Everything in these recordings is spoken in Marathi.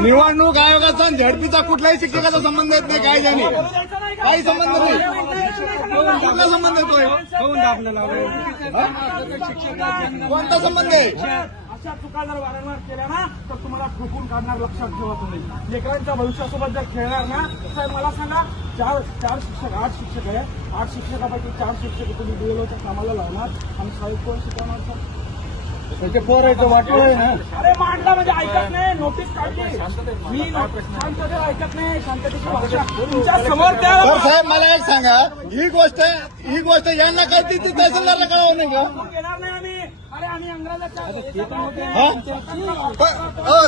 निवडणूक आयोगाचा झडपीचा कुठलाही शिक्षकाचा संबंध येत नाही. काही जणी काही संबंध नाही. कुठला संबंध येतोय? कोणता संबंध आहे? अशा चुका जर वारंवार केल्या ना तर तुम्हाला ठोकून काढणार. लक्षात ठेवा तुम्ही. लेकरांच्या भविष्यासोबत जर खेळणार ना साहेब मला सांगा, चार शिक्षक 8 शिक्षक आहे. 8 शिक्षकापैकी 4 शिक्षक तुम्ही बीएलओच्या कामाला लावणार आणि साहेब कोण शिकवणार सर? त्याचे पोरायचं वाटलं आहे ना. अरे मांडला म्हणजे ऐकत नाही. नोटीस काढली मी. शांततेत ऐकत नाही. शांततेची भाषा तुमच्या समोर त्या. साहेब मला एक सांगा, ही गोष्ट यांना कळते ती तहसीलदारला कळवू नाही का? घेणार नाही आम्ही. अरे आम्ही अंग्रेजाच्या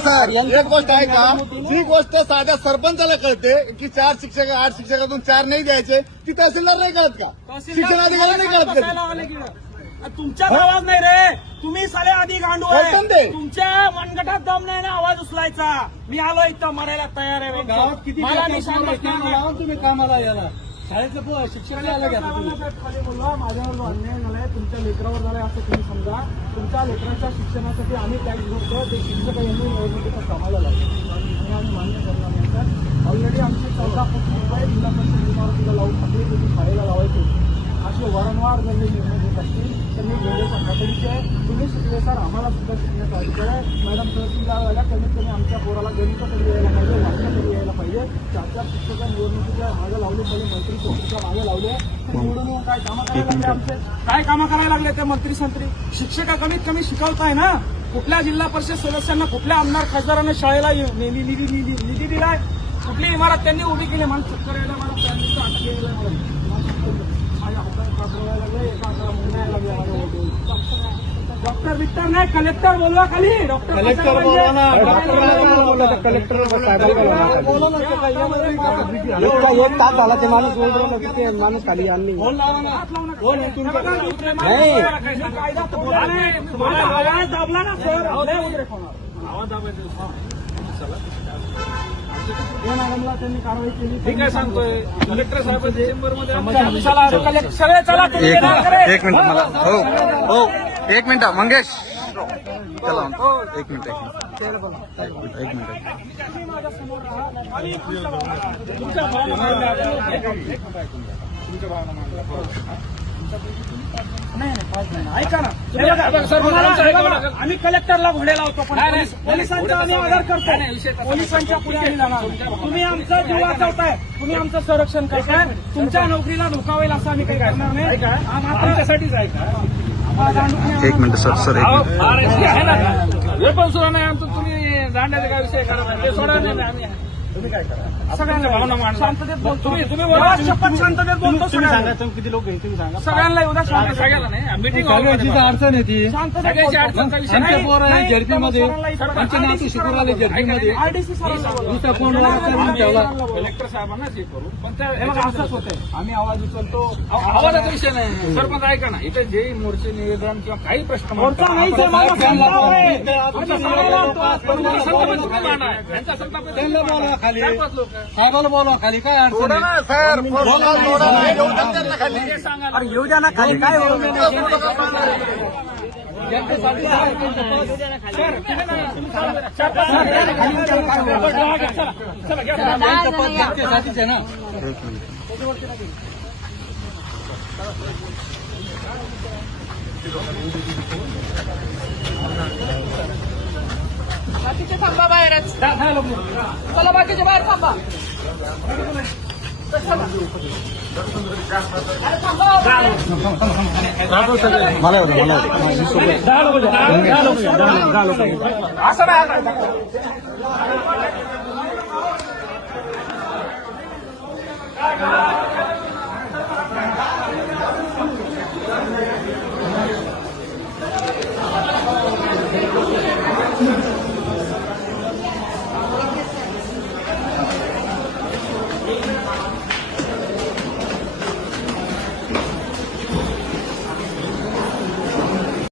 सर एक गोष्ट आहे का, ही गोष्ट साध्या सरपंचाला कळते की 4 शिक्षक 8 शिक्षकातून 4 नाही द्यायचे. ती तहसीलदार नाही कळत का? शिक्षण अधिकारी नाही कळत का? तुमच्या आवाज नाही रे. तुम्ही साले आधी गांडू आहे. तुमच्या मनगटात दम नाही ना आवाज उचलायचा. मी आलो इथं मरायला तयार आहे. गावात किती मला निशाण बसणार तुम्ही कामाला याला शाळेचं शिक्षणाला घ्या. खाली बोलवा. माझ्यावर अन्याय झालाय, तुमच्या लेकरावर झालाय असं तुम्ही समजा. तुमच्या लेकरांच्या शिक्षणासाठी आम्ही टॅक्स भरतो. ते शिक्षक यांनी निवडणुकीच्या कामाला लावतो आणि आम्ही मान्य करणार नाही सर. ऑलरेडी आमची 14 कोटी रुपये जिल्हा परिषद इमारतीला लावून टाकली. तुम्ही शाळेला लावायचे. असे वारंवार जर हे निर्णय घेत असतील तर मी वेळेचा तातडीचे आहे. तुम्ही शिकले सर, आम्हाला सुद्धा शिकण्याचा अधिकार आहे. मॅडम तहसीलदारला कमीत कमी आमच्या पोराला गणित तरी यायला पाहिजे, वाचन तरी यायला पाहिजे. 4 शिक्षक निवडणुकीच्या मागे लावले, पहिले मंत्री संत्रीच्या मागे लावले. निवडून काय कामं करायला लागले आमचे? काय कामं करायला लागले ते मंत्री संत्री? शिक्षक कमीत कमी शिकवताय ना. कुठल्या जिल्हा परिषद सदस्यांना, कुठल्या आमदार खासदारांना शाळेला निधी दिलाय? कुठली इमारत त्यांनी उभी केली? मला चक्कर यायला, मला त्यांनी अटक केलेला मला. डॉक्टर विक्टर नाही, कलेक्टर बोलवा खाली. डॉक्टर कलेक्टर एक तास झाला ते माणूस बोलतो ते माणूस खाली आणली. आवाज दाबला ना सर. आवाज दाबायचा. मॅडमला त्यांनी कारवाई केली. ठीक आहे सांगतोय. कलेक्टर साहेब चेंबरमध्ये सगळे चला. एक मिनिट मला. हो 1 मिनिट मंगेश. चला 1 मिनिट. ऐका ना. आम्ही कलेक्टरला घोडे लावतो पण पोलिसांचा आम्ही आदर करतो. पोलिसांच्या पुढे आम्ही जाणार. तुम्ही आमचा जीव वाचवताय, तुम्ही आमचं संरक्षण करताय. तुमच्या नोकरीला धोका होईल असं आम्ही काही करणार नाही. आमच्यासाठीच आहे का? 1 मिनिट सर. हे पण सुद्धा नाही आमचं. तुम्ही दांड्याचा काय विषय करा, ते सोडा नाही. आम्ही तुम्ही काय करा, सगळ्यांना भावना मान. शांततेत बोलतो. तुम्ही बोला. शपथ शांततेत बोलतो. सांगा किती लोक आहे तुम्ही सांगा. सगळ्यांना उद्या शांत. सगळ्याला नाही मिटिंग अडचण आहे ती. सगळ्याची अडचणचा विषय नाही. आमच्या पोरं आहे झडपीमध्ये, आमचे नातू शिकवले झडपीमध्ये. आरडीसी दुसरा कोण करून ठेवला. कलेक्टर साहेबांना हे करू. पण ते असंच होतंय. आम्ही आवाज उचलतो. आवाजाचा विषय नाही. सरपंच ऐका ना, इथे जे मोर्चे निवेदन किंवा काही प्रश्न मोर्चा नाही खाली साहेबाला बोलवा खाली. काय अडचण अरे येऊ द्या ना खाली. काय साठीच आहे ना. बाकीचे थांबा बाहेरच. चला बाकीचे बाहेर थांबा. मला असं नाही.